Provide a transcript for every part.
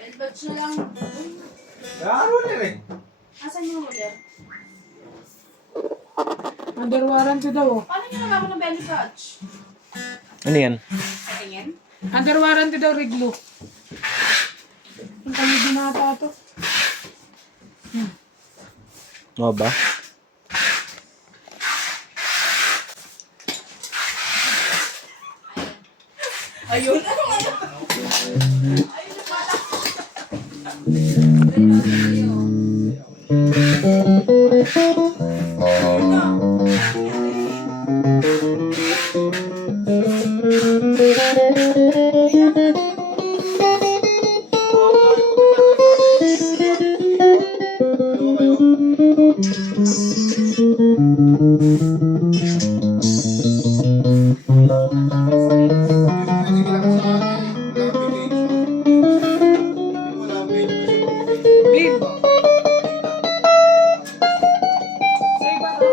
Elbatch na lang. Laro na rin. Asan yung ruler? Under warranty daw. Paano nyo nalaman ng belly patch? Ano yan? Sa tingin? Under warranty daw, Riglo. Ang kami binata to. Ano ba? Ayun. Babe. Say ba to?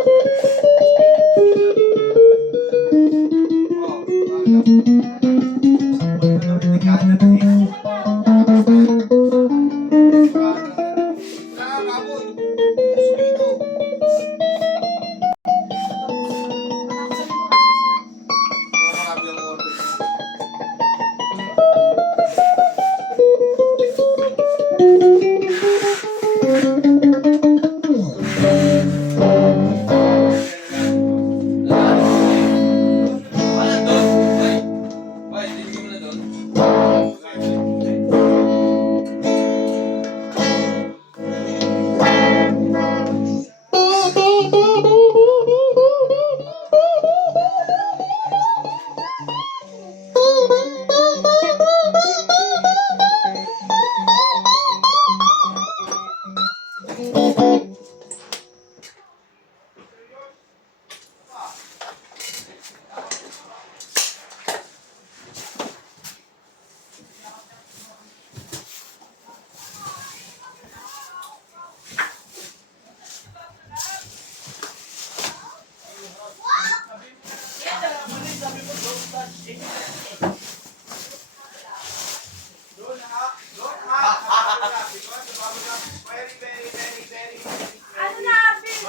Ano na, Arvin?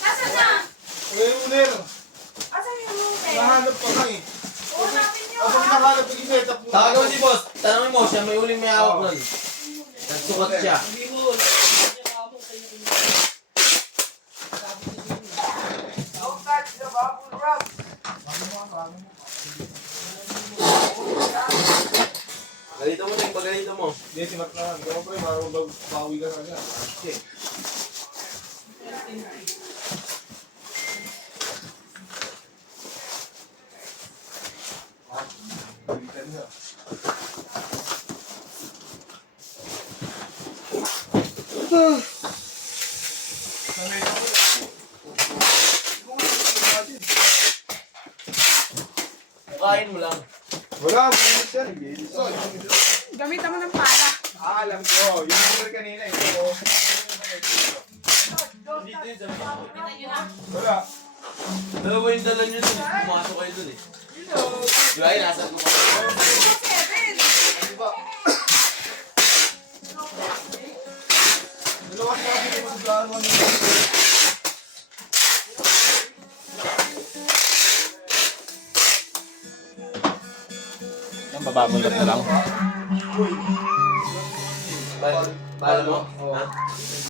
Asan na? Asan yung ruler? Nahanap pa nga eh. Hanapin nyo, Kapag ha? nahanap ko yung setup mo. Tawagan mo si boss. Tanongin mo siya, may uling may hawak nun. Nagsukat siya. Don't touch the bubble wrap. Galito mo na yung pagalito mo. Hindi, si Mark na. Ikaw pre, marunong bawi ka na agad. Shit. Balikan na. Sanay ako. Kain mo lang. Wala, bumilis yan. So, Gamitan mo ng pala. alam ko. Yung number kanina, ito. Dito yun sa mga. Wala. Dalawa yung dala nyo dun eh. Pumasok kayo dun eh. Di ba yun, nasa ko pa. Ano ba? Dalawa sa akin yung magplano nila. Ang bababundot na lang. Uy. Bala mo? Oo. Ha?